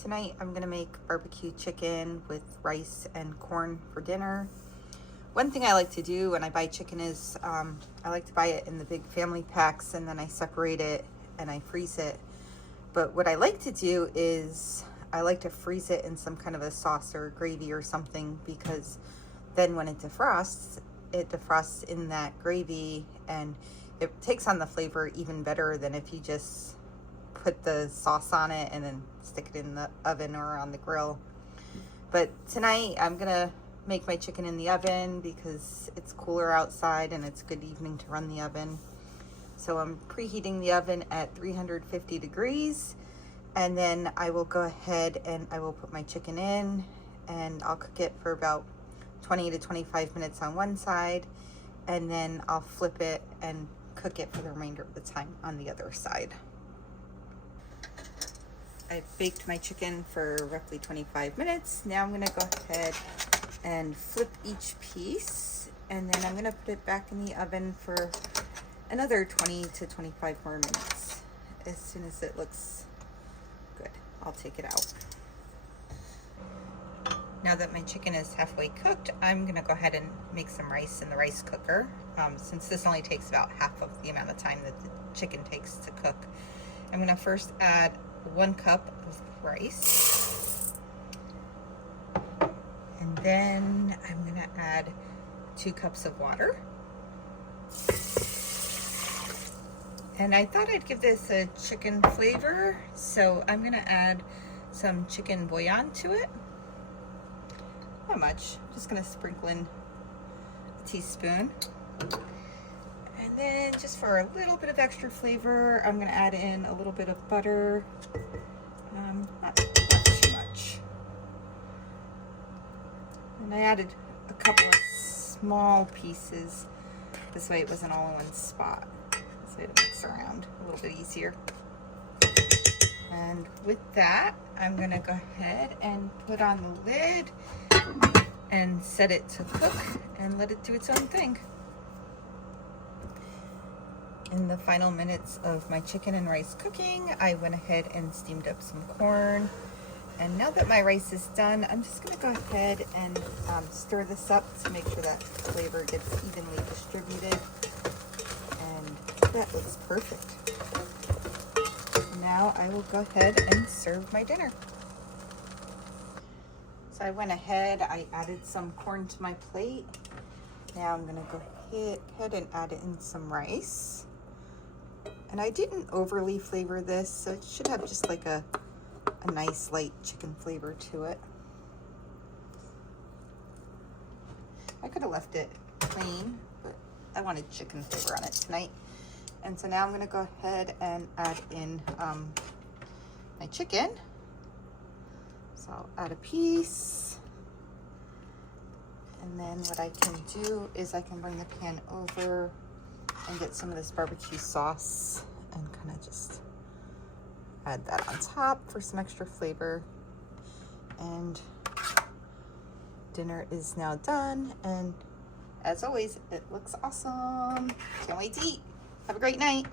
Tonight I'm gonna make barbecue chicken with rice and corn for dinner. One thing I like to do when I buy chicken is I like to buy it in the big family packs, and then I separate it and I freeze it. But what I like to do is I like to freeze it in some kind of a sauce or gravy or something, because then when it defrosts in that gravy, and it takes on the flavor even better than if you just put the sauce on it and then stick it in the oven or on the grill. But tonight I'm gonna make my chicken in the oven because it's cooler outside and it's a good evening to run the oven. So I'm preheating the oven at 350 degrees, and then I will go ahead and I will put my chicken in, and I'll cook it for about 20 to 25 minutes on one side, and then I'll flip it and cook it for the remainder of the time on the other side. I baked my chicken for roughly 25 minutes. Now I'm gonna go ahead and flip each piece, and then I'm gonna put it back in the oven for another 20 to 25 more minutes. As soon as it looks good, I'll take it out. Now that my chicken is halfway cooked, I'm gonna go ahead and make some rice in the rice cooker. Since this only takes about half of the amount of time that the chicken takes to cook. I'm gonna first add 1 cup of rice, and then I'm gonna add 2 cups of water. And I thought I'd give this a chicken flavor, so I'm gonna add some chicken bouillon to it. Not much, I'm just gonna sprinkle in a teaspoon. And then just for a little bit of extra flavor, I'm gonna add in a little bit of butter. Not too much. And I added a couple of small pieces. This way it wasn't all in one spot. This way to mix around a little bit easier. And with that, I'm gonna go ahead and put on the lid and set it to cook and let it do its own thing. In the final minutes of my chicken and rice cooking, I went ahead and steamed up some corn. And now that my rice is done, I'm just gonna go ahead and stir this up to make sure that flavor gets evenly distributed. And that looks perfect. Now I will go ahead and serve my dinner. So I went ahead, I added some corn to my plate. Now I'm gonna go ahead and add in some rice. And I didn't overly flavor this, so it should have just like a nice light chicken flavor to it. I could have left it plain, but I wanted chicken flavor on it tonight. And so now I'm gonna go ahead and add in my chicken. So I'll add a piece. And then what I can do is I can bring the pan over and get some of this barbecue sauce and kind of just add that on top for some extra flavor. And dinner is now done, and as always, it looks awesome. Can't wait to eat. Have a great night.